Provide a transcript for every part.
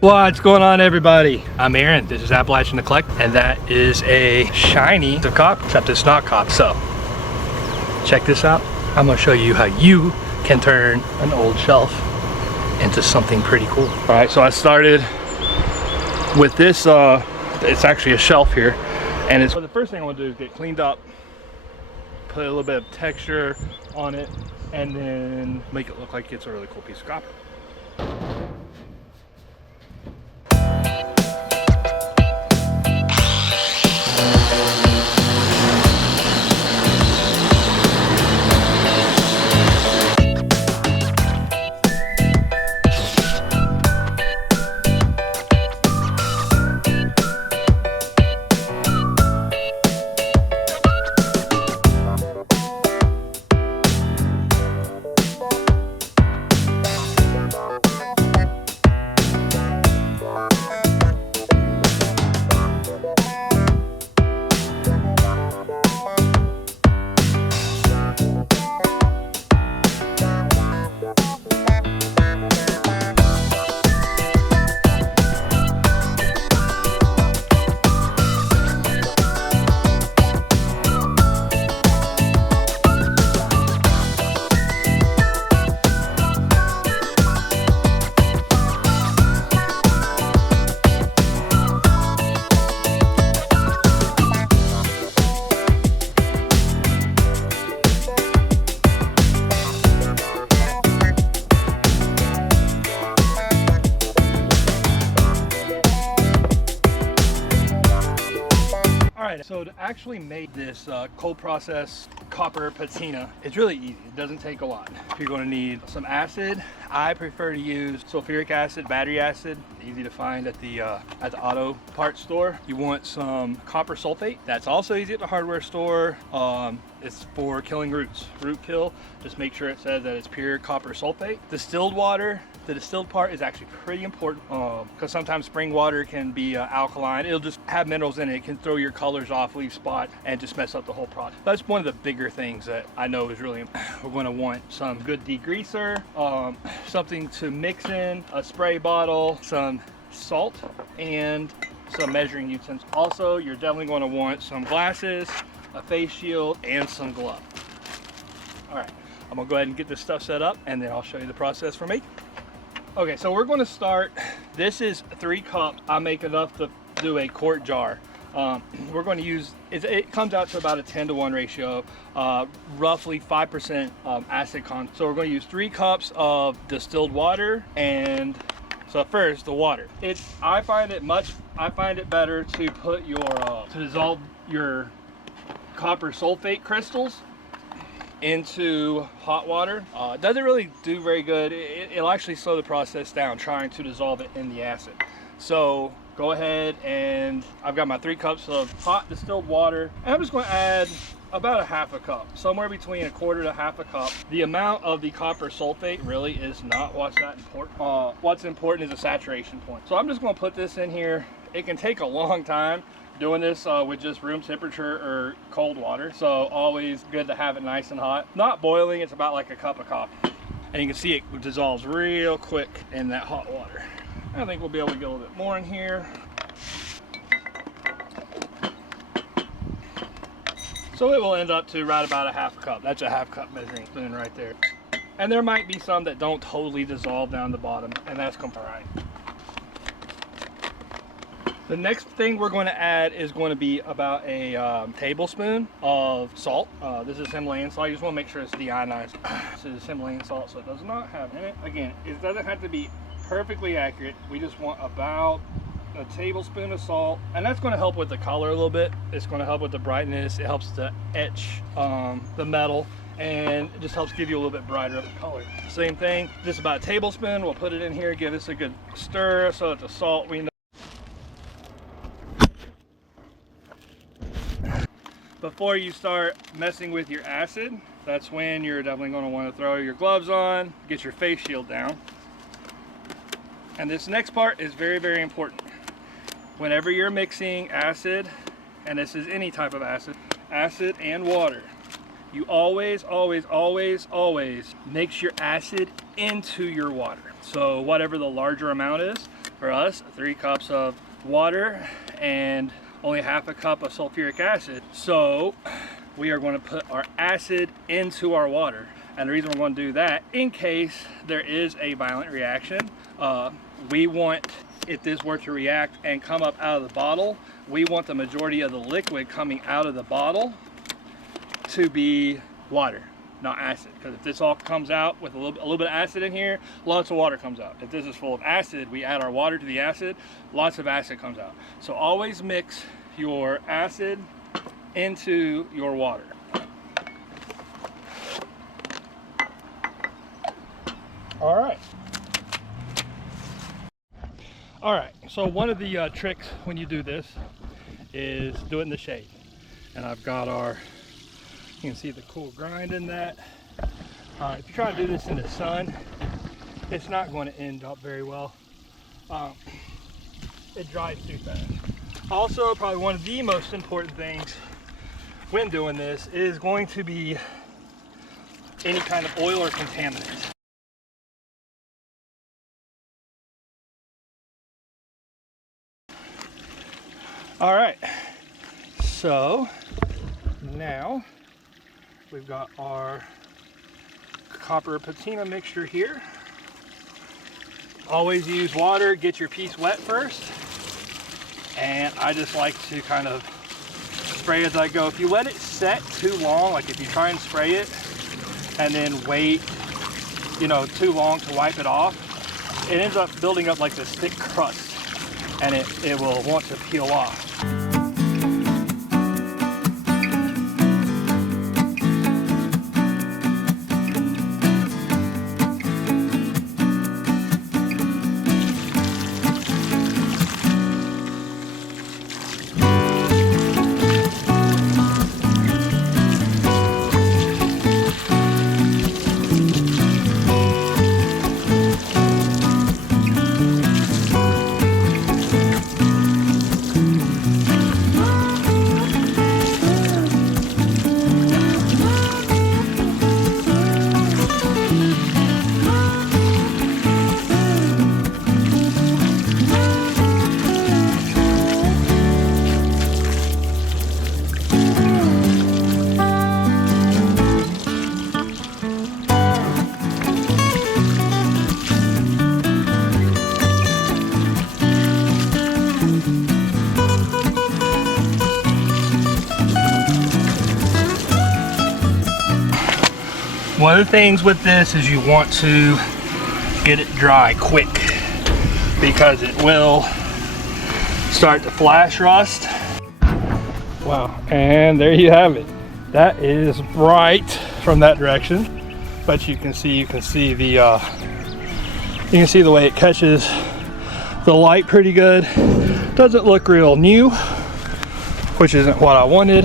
What's going on, everybody? I'm Aaron. This is Appalachian to Collect, and that is a shiny cop, except it's not cop. So check this out. I'm gonna show you how you can turn an old shelf into something pretty cool. All right, so I started with this. It's actually a shelf here, and it's so the first thing I want to do is get cleaned up, put a little bit of texture on it, and then make it look like it's a really cool piece of copper. So to actually make this cold process copper patina, it's really easy. It doesn't take a lot. You're going to need some acid. I prefer to use sulfuric acid, battery acid, easy to find at the auto parts store. You want some copper sulfate. That's also easy at the hardware store. It's for killing roots, root kill. Just make sure it says that it's pure copper sulfate. Distilled water. The distilled part is actually pretty important because sometimes spring water can be alkaline. It'll just have minerals in it. It can throw your colors off, leave spot, and just mess up the whole product. That's one of the bigger things that I know is really important. We're going to want some good degreaser, something to mix in, a spray bottle, some salt, and some measuring utensils. Also, you're definitely going to want some glasses, a face shield, and some gloves. All right, I'm gonna go ahead and get this stuff set up, and then I'll show you the process for me. Okay, so we're going to start. This is 3 cups. I make enough to do a quart jar. We're going to use, it comes out to about a 10-to-1 ratio, roughly 5% acid content. So we're going to use 3 cups of distilled water, and so first the water. I find it better to put to dissolve your copper sulfate crystals into hot water. It doesn't really do very good. It'll actually slow the process down trying to dissolve it in the acid. So go ahead, and I've got my 3 cups of hot distilled water, and I'm just going to add about a half a cup, somewhere between a quarter to half a cup. The amount of the copper sulfate really is not what's that important. What's important is the saturation point. So I'm just going to put this in here. It can take a long time doing this with just room temperature or cold water, so always good to have it nice and hot. Not boiling, it's about like a cup of coffee. And you can see it dissolves real quick in that hot water. I think we'll be able to get a little bit more in here. So it will end up to right about a half cup. That's a half cup measuring spoon right there. And there might be some that don't totally dissolve down the bottom, and that's all right. The next thing we're going to add is going to be about a tablespoon of salt. This is Himalayan salt. You just want to make sure it's deionized. This is Himalayan salt, so it does not have in it. Again, it doesn't have to be perfectly accurate. We just want about a tablespoon of salt, and that's going to help with the color a little bit. It's going to help with the brightness. It helps to etch the metal, and it just helps give you a little bit brighter of a color. Same thing, just about a tablespoon. We'll put it in here, give this a good stir so that the salt, we know. Before you start messing with your acid, that's when you're definitely going to want to throw your gloves on, get your face shield down. And this next part is very, very important. Whenever you're mixing acid, and this is any type of acid and water, you always mix your acid into your water. So whatever the larger amount is, For us, 3 cups of water and only half a cup of sulfuric acid. So we are going to put our acid into our water. And the reason we're going to do that, in case there is a violent reaction, we want, if this were to react and come up out of the bottle, we want the majority of the liquid coming out of the bottle to be water, not acid. Because if this all comes out with a little bit of acid in here, lots of water comes out. If this is full of acid, we add our water to the acid, lots of acid comes out. So always mix your acid into your water. All right, so one of the tricks when you do this is do it in the shade. And I've got our, you can see the cool grind in that. If you try to do this in the sun, it's not going to end up very well. It dries too fast. Also, probably one of the most important things when doing this is going to be any kind of oil or contaminants. All right, so now we've got our copper patina mixture here. Always use water, get your piece wet first. And I just like to kind of spray as I go. If you let it set too long, like if you try and spray it and then wait, you know, too long to wipe it off, it ends up building up like this thick crust and it will want to peel off. One of the things with this is you want to get it dry quick because it will start to flash rust. Wow, and there you have it. That is bright from that direction, but you can see the way it catches the light pretty good. Doesn't look real new, which isn't what I wanted.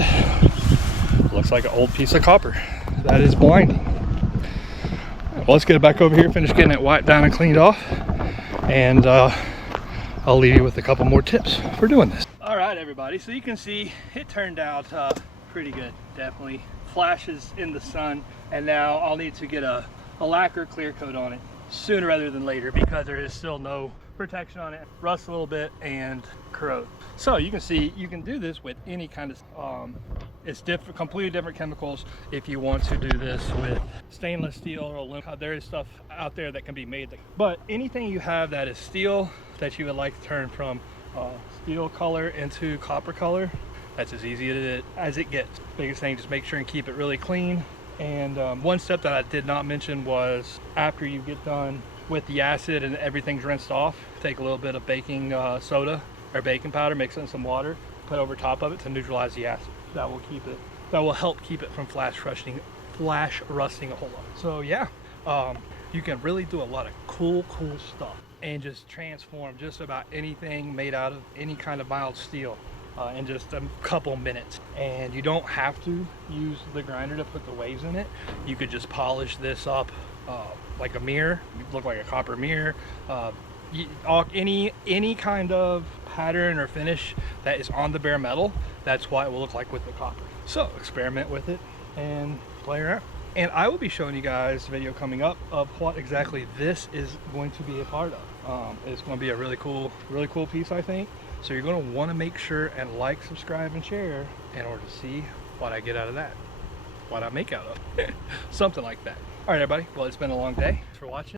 Looks like an old piece of copper. That is blinding. Well, let's get it back over here, finish getting it wiped down and cleaned off, and I'll leave you with a couple more tips for doing this. All right, everybody, so you can see it turned out pretty good. Definitely flashes in the sun, and now I'll need to get a lacquer clear coat on it sooner rather than later because there is still no protection on it. Rusts a little bit and corrode. So you can see you can do this with any kind of it's different, completely different chemicals. If you want to do this with stainless steel or aluminum, there is stuff out there that can be made. But anything you have that is steel that you would like to turn from steel color into copper color, that's as easy as it gets. Biggest thing, just make sure and keep it really clean. And one step that I did not mention was after you get done with the acid and everything's rinsed off, take a little bit of baking soda or baking powder, mix it in some water, put over top of it to neutralize the acid. That will help keep it from flash rusting a whole lot. So yeah, you can really do a lot of cool stuff and just transform just about anything made out of any kind of mild steel in just a couple minutes. And you don't have to use the grinder to put the waves in it. You could just polish this up like a mirror. It look like a copper mirror. Any kind of pattern or finish that is on the bare metal, that's what it will look like with the copper. So experiment with it and play around. And I will be showing you guys a video coming up of what exactly this is going to be a part of. It's going to be a really cool piece, I think. So you're going to want to make sure and like, subscribe, and share in order to see what I get out of that, what I make out of something like that. All right, everybody. Well, it's been a long day. Thanks for watching.